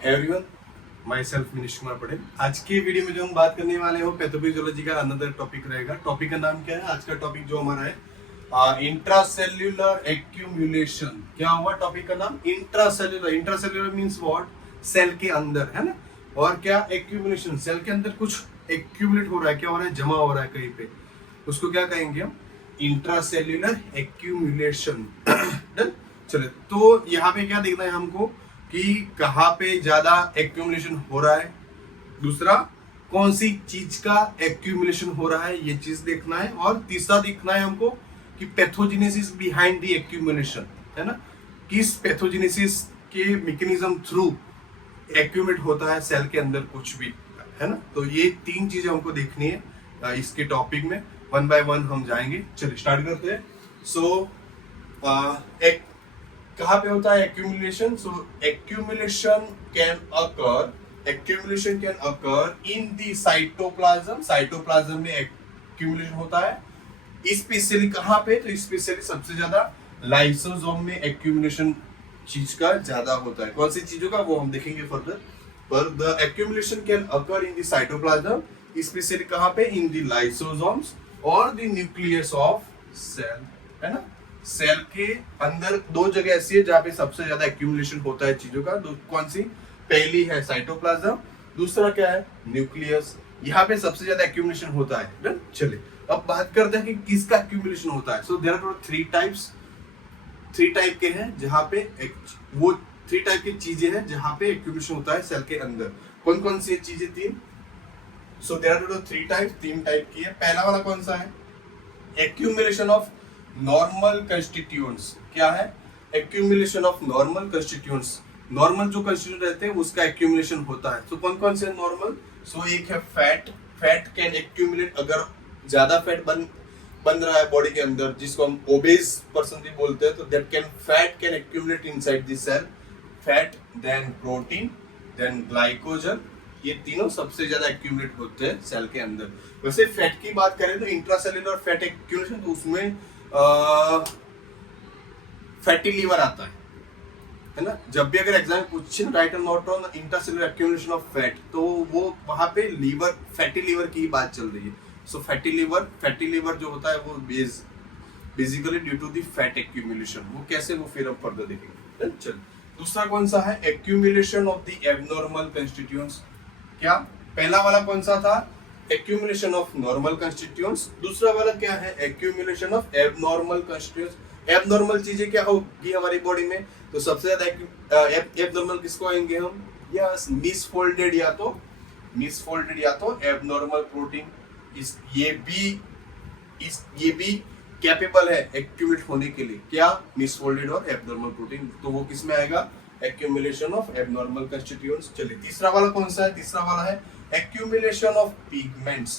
Everyone, my self Manish Kumar Patel. आज की video में जो हम बात करने वाले हो पैथोफिजियोलॉजी का अनदर टॉपिक रहेगा। टॉपिक का नाम क्या है? आज का टॉपिक जो हमारा है इंट्रासेल्युलर एक्यूमुलेशन। क्या हुआ टॉपिक का नाम? Intracellular. Intracellular means what? Cell के अंदर, है ना। और क्या? एक्यूमुलेशन। सेल के अंदर कुछ एक्यूमुलेट हो रहा है, क्या हो रहा है? जमा हो रहा है कहीं पे, उसको क्या कहेंगे हम? Intracellular accumulation. डन। चलिए, तो यहाँ पे क्या देखना है हमको कि कहाँ पे ज्यादा एक्यूमुलेशन हो रहा है, दूसरा कौन सी चीज का एक्यूमुलेशन हो रहा है, ये चीज देखना है। और तीसरा देखना है हमको कि पैथोजेनेसिस बिहाइंड द एक्यूमुलेशन, है ना। किस पैथोजेनेसिस के मैकेनिज्म थ्रू एक्यूमुलेट होता है सेल के अंदर कुछ भी, है ना। तो ये तीन चीजें हमको देखनी है इसके टॉपिक में। वन बाय वन हम जाएंगे। चलिए स्टार्ट करते हैं। सो एक कहाँ पे होता है accumulation? So accumulation can occur in the cytoplasm. Cytoplasm में एक्यूमुलेशन होता है। स्पेशली कहाँ पे? तो स्पेशली सबसे ज्यादा लाइसोसोम में एक्यूमुलेशन चीज का ज्यादा होता है। कौन सी चीजों का, वो हम देखेंगे फर्दर। पर the accumulation can occur in the cytoplasm, specially कहाँ पे? इन द लाइसोसोम्स और द न्यूक्लियस ऑफ सेल, है ना। सेल के अंदर दो जगह ऐसी है जहां पे सबसे ज्यादा एक्यूमुलेशन होता है चीजों का। कौन सी? पहली है साइटोप्लाज्म, दूसरा क्या है? न्यूक्लियस। यहाँ पे सबसे ज्यादा एक्यूमुलेशन होता है। चलिए अब बात करते हैं कि किसका एक्यूमुलेशन होता है। So there are three type के हैं जहां पे वो थ्री टाइप की चीजें हैं जहां पे एक्यूमुलेशन होता है सेल के अंदर। कौन कौन सी चीजें? तीन। So there are three type, तीन टाइप की है। पहला वाला कौन सा है? Accumulation of normal constituents. क्या है? Accumulation of normal constituents. Normal जो कंस्टिट्यूएंट रहते हैं उसका एक्यूमुलेशन होता है। तो कौन कौन से नॉर्मल? सो एक है फैट। फैट कैन एक्यूमुलेट, अगर ज्यादा फैट बन रहा है बॉडी के अंदर, जिसको हम ओबेस पर्सन भी बोलते हैं, तो fat can accumulate inside the cell. Fat, then protein, then glycogen, ये तीनों सबसे ज्यादा एक्यूमुलेट होते हैं सेल के अंदर। वैसे फैट की बात करें तो इंट्रासेल्युलर फैट एक्यूमुलेशन, तो उसमें फैटी लीवर आता है ना। जब भी अगर एग्जाम पूछे राइट और not on intracellular accumulation of fat, तो वो वहां पे लीवर, फैटी लीवर की बात चल रही है। सो फैटी लीवर जो होता है वो basically due to the fat accumulation. वो कैसे, वो फिर हम फर्दर देखेंगे। चल, दूसरा कौन सा है? Accumulation of the abnormal constituents. क्या? पहला वाला कौन सा था? Accumulation of normal constituents. दूसरा वाला क्या है? Accumulation of abnormal constituents. Abnormal चीजें क्या होगी हमारी बॉडी में? तो सबसे ज्यादा एबनॉर्मल किसको आएंगे हम? यस, मिसफोल्डेड या तो एबनॉर्मल प्रोटीन। ये भी कैपेबल है एक्यूमुलेट होने के लिए। क्या? मिसफोल्डेड और एबनॉर्मल प्रोटीन। तो वो किस में आएगा? Accumulation of abnormal constituents. चलिए तीसरा वाला कौन सा है? तीसरा वाला है accumulation of pigments.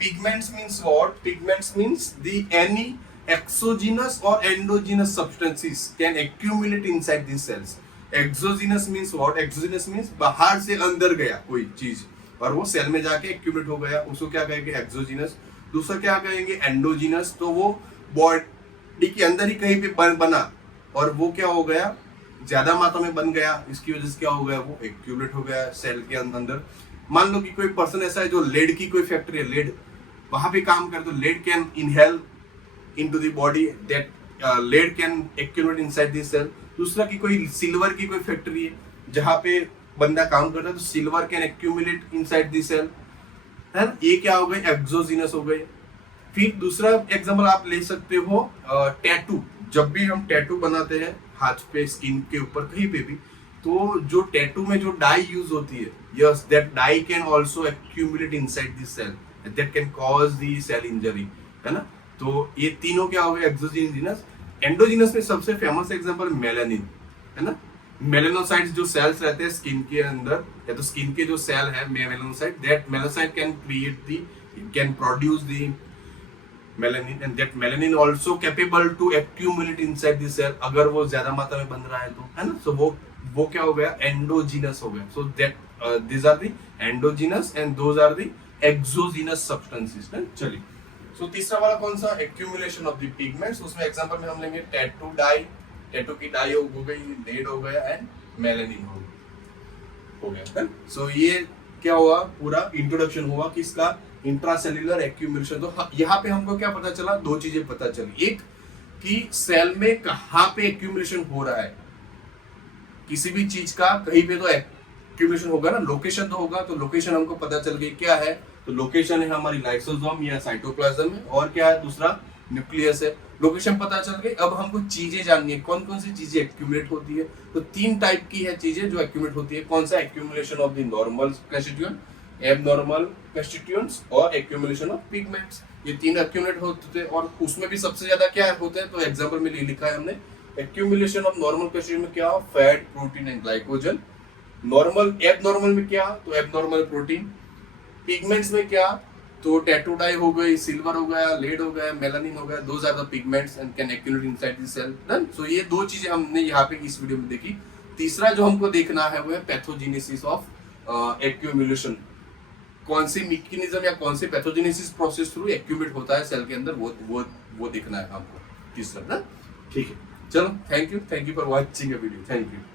Pigments means what? Pigments means any exogenous or endogenous substances can accumulate inside these cells. Exogenous means what? Exogenous means बाहर से अंदर गया कोई चीज और वो सेल में जाके accumulate हो गया, उसको क्या कहेंगे? एक्सोजिनस। दूसरा क्या कहेंगे? एंडोजिनस। तो वो बॉडी के अंदर ही कहीं पे बना और वो क्या हो गया? ज्यादा मात्रा में बन गया, इसकी वजह से क्या हो गया? वो एक्यूमुलेट हो गया सेल के अंदर। मान लो कि कोई पर्सन ऐसा है जो लेड की कोई फैक्ट्री है, लेड वहां पे काम करे, तो lead can inhale into the body, that lead can accumulate inside the cell. दूसरा कि कोई सिल्वर की कोई फैक्ट्री है जहां पे बंदा काम करता है, तो silver can accumulate inside the cell, है ना। ये क्या हो गए? एक्सोजिनस हो गए। फिर दूसरा एग्जांपल आप ले सकते हो टैटू। जब भी हम टैटू बनाते हैं हाथ पे, स्किन के ऊपर, कहीं पे भी, तो जो टैटू में जो डाई यूज होती है, yes, that dye can also accumulate inside the cell, that can cause the cell injury, है ना। तो ये तीनों क्या हो गए? एक्सोजिनस। एंडोजिनस में सबसे फेमस एग्जांपल मेलानिन, है ना। मेलानोसाइट्स जो सेल्स रहते हैं स्किन के अंदर, या तो स्किन के जो सेल है melanocyte, that melanocyte can produce the melanin, and that melanin also capable to accumulate inside the cell, अगर वो ज्यादा मात्रा में बन रहा है तो, है ना। सो वो क्या हो गया? एंडोजिनस हो गया। So that these are the endogenous and those are the exogenous substances। चलिए, सो तीसरा वाला कौन सा? Accumulation of the pigments. उसमें एग्जांपल में हम लेंगे टैटू डाई, टैटू की डाई हो गई, लेड हो गया, एंड मेलानिन हो गया। हो गया। सो ये क्या हुआ, पूरा इंट्रोडक्शन हुआ किसका, इंट्रासेल्युलर एक्यूमुलेशन। तो यहाँ पे हमको क्या पता चला, दो चीजें पता चली। एक कि सेल में कहाँ पे एक्यूमुलेशन हो रहा है, किसी भी चीज का कहीं पे तो एक्यूमुलेशन होगा ना, लोकेशन तो होगा। तो लोकेशन हमको पता चल गई क्या है, तो लोकेशन है हमारी लाइसोसोम या साइटोप्लाज्म में, और क्या है दूसरा न्यूक्लियस है। लोकेशन पता चल गई। अब हमको चीजें जाननी है, कौन कौन सी चीजें एक्यूमुलेट होती है। तो तीन टाइप की है चीजें जो एक्यूमुलेट होती है। कौन सा, accumulation of the normal constituent, abnormal constituents और एक्यूमुलेशन ऑफ पिगमेंट्स। ये तीन एक्यूमुलेट होते हैं, और उसमें भी सबसे ज्यादा क्या होते हैं, तो एग्जांपल में लिखा है हमने, एक्यूमुलेशन ऑफ नॉर्मल कंस्टिट्यूएंट में क्या, fat, protein and glycogen. Normal, abnormal में क्या, तो एबनॉर्मल प्रोटीन। पिगमेंट्स में क्या, तो टेट्रोडाई हो गई, सिल्वर हो गया, लेड हो गया, मेलानिन हो गया। Those are the pigments and can accumulate inside the cell. Done. So ये दो चीजें हमने यहाँ पे इस वीडियो में देखी। तीसरा जो हमको देखना है वो है पैथोजेनेसिस ऑफ एक्यूमुलेशन। कौन सी मैकेनिज्म या कौन से पैथोजेनेसिस प्रोसेस थ्रू एक्यूमुलेट होता है सेल के अंदर, वो देखना है हमको तीसरा ना। ठीक है, चलो, thank you for watching a video, thank you.